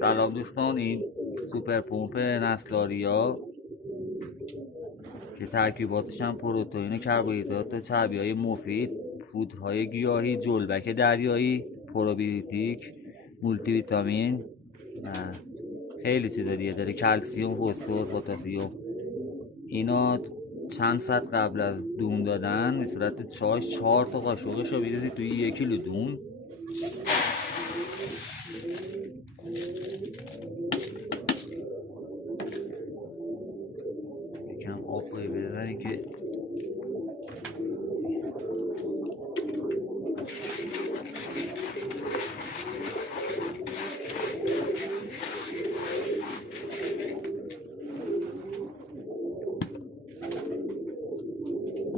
سلام دوستان، این سوپر پمپ نسلاریا که ترکیباتش هم پروتئین، کربوهیدرات چربی‌های مفید، پودرهای گیاهی، جلبک دریایی، پروبیوتیک، مولتی ویتامین، خیلی چیزا دیگه داره، کلسیم، فسفر، پتاسیم. اینا چند ساعت قبل از دون دادن به صورت چای 4 تا قاشقش رو بریزید توی 1 کیلو دون. یکم آب روی بزنید که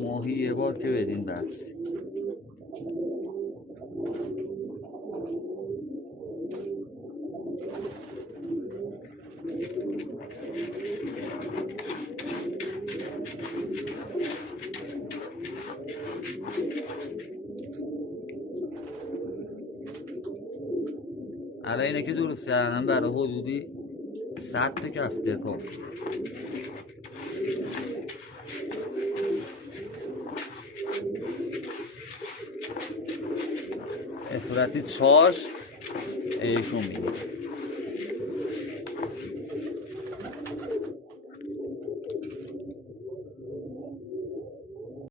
ماهی یه بار که بدین بس. الان اینه که درست کردم برای حدودی 100 تا کفتر کافی. به صورت چاش ایشون میدید.